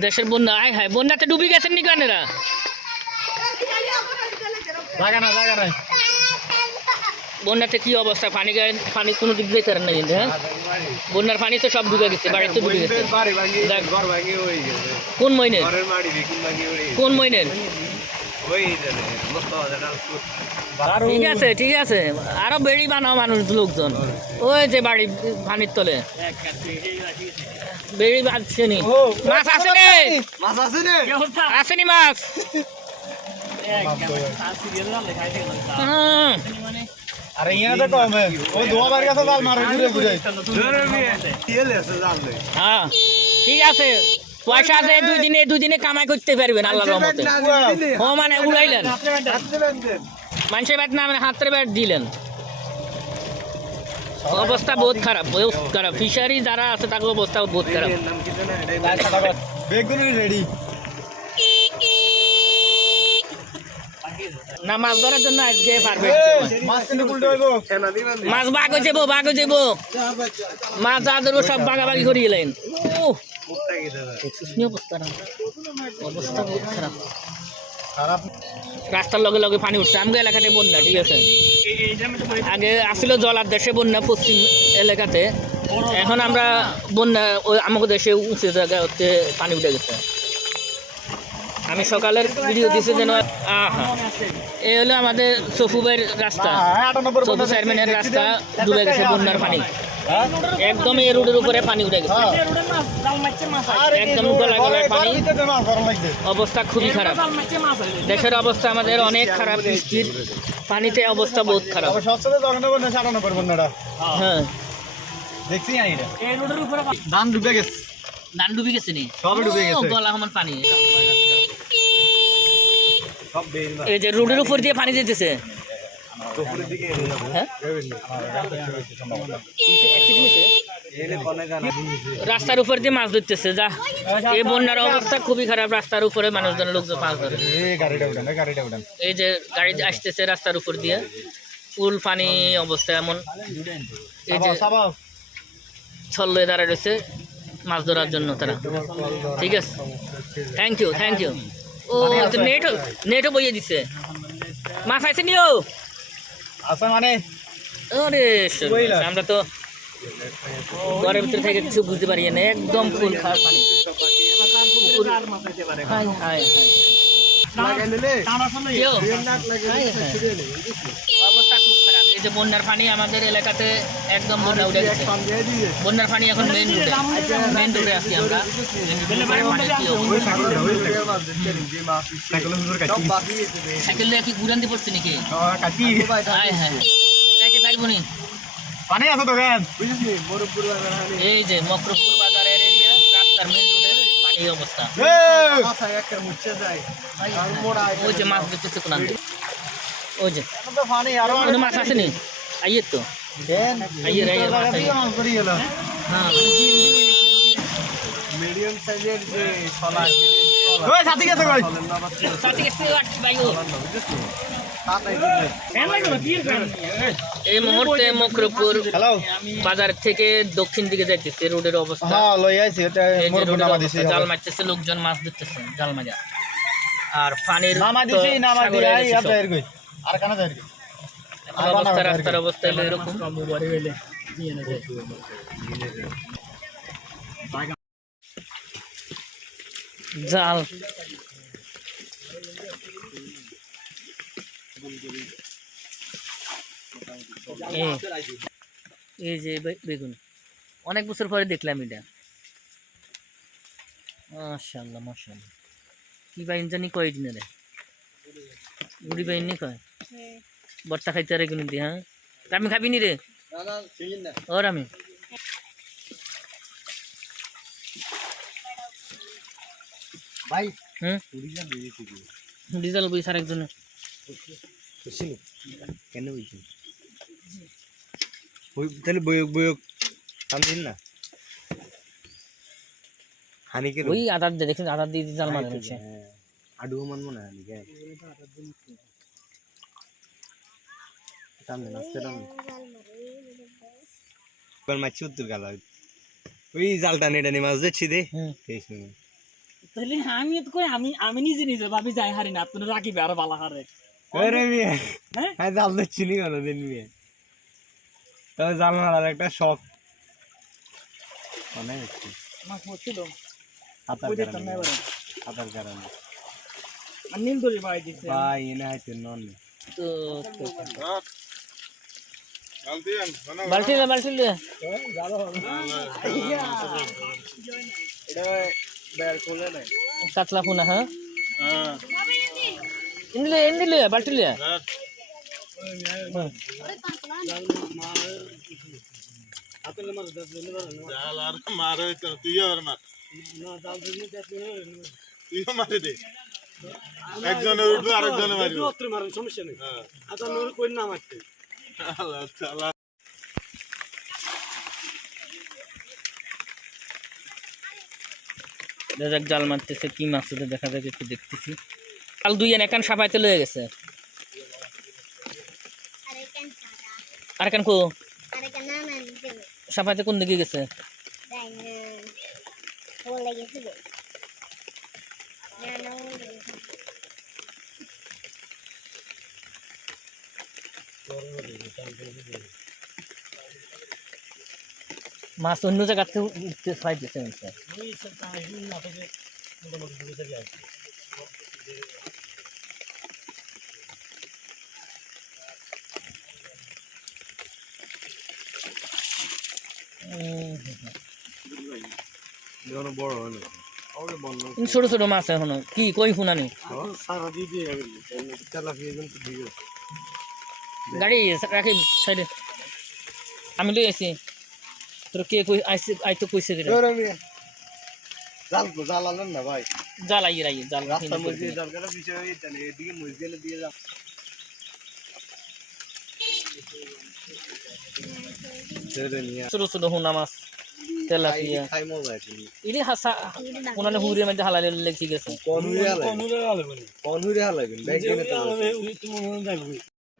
দেশের বন্যা আয় হায় বন্যাতে ডুবি গেছেন নি জায়গা বন্যাতে কি অবস্থা? পানি গায়ে পানি কোনো দিক দিয়ে তার না কিন্তু হ্যাঁ? বন্যার পানি তো সব ডুবে গেছে ডুবে বাড়ি তো হয়ে গেছে। কোন মইনের গেছে। কোন মইনের ওই জানে মস্ত হাজার ঠিক আছে ঠিক আছে আরও বেড়ি বানাও মানুষ লোকজন ওই যে বাড়ি পানির তলে বেড়ি বাঁধছে নি মাছ আছে নি মাছ আছে রে আসেনি মাছ আরে ইয়া তো কম ও দোয়া বার কাছে জাল মারে ঘুরে ঘুরে আছে হ্যাঁ ঠিক আছে পয়সা আছে দুই দিনে দুই দিনে কামাই করতে পারবেন আল্লাহর রহমতে। ও মানে উড়াইলেন মানুষের ব্যাট না মানে হাতের ব্যাট দিলেন। অবস্থা বহুত খারাপ বহুত খারাপ। ফিশারি যারা আছে তাদের অবস্থা বহুত খারাপ। রেডি। না মাছ ধরার জন্য আজকে পারবে। মাছ হইব। বাঘ হয়ে যাব বাঘ হয়ে যাব। মাছ যা ধরবো সব বাগাবাগি করিয়ে রাস্তার লগে লগে পানি উঠছে। আমাকে এলাকাতে বন্যা, ঠিক আছে? আগে আসলে জলার দেশে বন্যা, পশ্চিম এলাকাতে। এখন আমরা বন্যা আমাকে দেশে উঁচু জায়গাতে পানি উঠে গেছে। আমি সকালের ভিডিও দিছি যেন এই হলো আমাদের সফুবের রাস্তা। সফু চেয়ারম্যানের রাস্তা ডুবে গেছে বন্যার পানি। একদম এই রোডের উপরে পানি উঠে গেছে। একদম গলায় গলায় পানি। অবস্থা খুবই খারাপ। দেশের অবস্থা আমাদের অনেক খারাপ বৃষ্টির পানিতে অবস্থা বহুত খারাপ। হ্যাঁ। দেখছি আমি এটা। ধান ডুবে গেছে। ধান ডুবি গেছে নি? সবে ডুবে গেছে। গলা সমান পানি। সব বের না এই যে রোডের উপর দিয়ে পানি যেতেছে। রাস্তার উপর দিয়ে মাছ ধরতেছে, যা। এই বন্যার অবস্থা খুবই খারাপ, রাস্তার উপরে মানুষজন, লোকজন মাছ ধরে। এই যে গাড়ি আসতেছে রাস্তার উপর দিয়ে ফুল পানি অবস্থা এমন। এই যে ছল্লয়ে দাঁড়ায় রয়েছে মাছ ধরার জন্য তারা। ঠিক আছে? থ্যাংক ইউ থ্যাংক ইউ ও নেটও নেটও বইয়ে দিচ্ছে মাছ আছে নিও। আচ্ছা মানে? আরে আমরা তো ঘরের ভিতরে থেকে কিছু বুঝতে পারি না একদম ফুল খাওয়ার পানি। অবস্থা খুব খারাপ এই যে বন্যার পানি আমাদের এলাকাতে একদম বন্যা উঠে গেছে। বন্যার পানি এখন মেন রোডে মেন রোডে আছি আমরা? সাইকেল কি ঘুরান দিয়ে পড়ছে নাকি? হাই হাই যাইতে পারব নি পানি আছে দোকান এই যে মকরপুর বাজারের এরিয়া রাস্তার মেন রোডের পানি অবস্থা। ওই যে মাছ দেখতেছে কোন ওই যে। কোনো মাছ আসেনি। আইয়ের তো। আইয়ের আইয়ের মাছ হ্যাঁ মিডিয়াম সাইজের যে ছলা ওই সাথী গেছে কই? সাথে গেছে আটটি বাইও। এই মুহূর্তে মকরপুর বাজার থেকে দক্ষিণ দিকে যাইতেছে রোডের অবস্থা। হ্যাঁ জাল মারতেছে লোকজন মাছ ধরতেছে জাল মাজা আর পানির অবস্থা রাস্তার অবস্থা হলো এরকম। জাল। এই- যে বেগুন। অনেক বছর পরে দেখলাম এটা। মাশাল্লাহ মাশাল্লাহ। কি বাইন জানি কয় রে বুড়ি বাইন নি কয়? বর্তা খাইতে আর এগুলো দিয়ে হ্যাঁ? আমি খাবি নি রে? ওর আমি ভাই হুম? ডিজেল বই সার একজনে কেন তাহলে বয়ক বয়ক টান না। হানি কে ওই আদার দিয়ে দেখছেন আদার দিয়ে জাল মারে নিচ্ছে আডু মান মনে হয় নাকি টান দেন এবার মাছি উত্তর গেল। ওই জালটা নেটা নিয়ে মাছ দিচ্ছি দে। তাহলে আমি তো কই আমি আমি নিজে নিজে ভাবি যাই হারি না আপনি রাখিবে আরও বালা হারে। আরে মিয়া। হ্যাঁ? হ্যাঁ জাল তো চিনি কোনোদিন মিয়া। তবে জাল মারার একটা শখ। অনেক একটু মাছ মরছিল। হাতার ওই দেখতাম না কারণে হাতার কারণে। নীল দড়ি বাড়াই দিচ্ছে ভাই এনে হাইতে নন। তো। বালতি লে বালতি না কাতলা ফোনা হ্যাঁ? ইন্দিলে বালতি লে একজনের উঠবে আরেকজনে মারবে দেখ জাল মারতেছে, কি মাছ ওদের দেখা যাক, একটু দেখতেছি। কাল দুই এন একান সাফাইতে লয়ে গেছে। আর কেন কো? সাপাইতে কোন দিকে গেছে? মাছ অন্য জায়গাতে উঠতে ছোট ছোট মাছ এখনও। কি কই শুনানি? সারা দিয়ে দিয়ে তেলাপিয়া ঠিক আছে। গাড়ি রাখি সাইডে আমি লই আছি তোর কে কই আইছে আইতো কইছে রে জাল তো জাল না ভাই জাল আই রাই জাল রাস্তা মধ্যে জাল কাটা হয়ে যাচ্ছে এদিকে মসজিদে দিয়ে যা ছেড়ে নিয়ে ছোট ছোট হুনা মাছ তেলাপিয়া ইলি হাসা উনানে হুরিয়ে মধ্যে হালালে লেখি গেছে কোন হুইরে হালাইবেন কোন হুইরে হালাইবেন ব্যাগ কিনে তো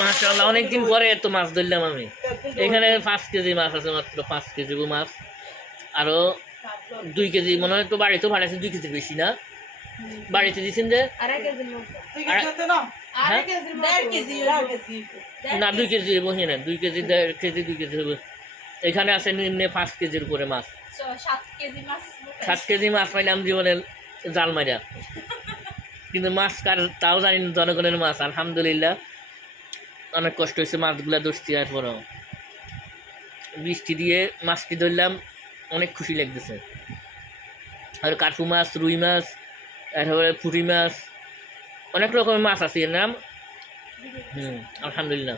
মাশাআল্লাহ অনেকদিন পরে এত মাছ ধরলাম আমি। এখানে পাঁচ কেজি মাছ আছে মাত্র পাঁচ কেজি মাছ। আরও দুই কেজি মনে হয় তো বাড়িতেও ভাড়াইছে দুই কেজির বেশি না? বাড়িতে দিছেন যে. হ্যাঁ. না দুই কেজি বসে না দুই কেজি দেড় কেজি দুই কেজি হবে এখানে আছে নিম্নে পাঁচ কেজির উপরে মাছ। সাত কেজি মাছ। পাইলাম জীবনে জাল মারিয়া কিন্তু মাছ কার তাও জানি জনগণের মাছ, আলহামদুলিল্লাহ। অনেক কষ্ট হয়েছে মাছগুলা ধরছি আর পরেও। বৃষ্টি দিয়ে মাছটি ধরলাম, অনেক খুশি লাগতেছে। আর কাঠু মাছ, রুই মাছ, তারপরে পুঁটি মাছ, অনেক রকমের মাছ আছে এর নাম। হুম, আলহামদুলিল্লাহ।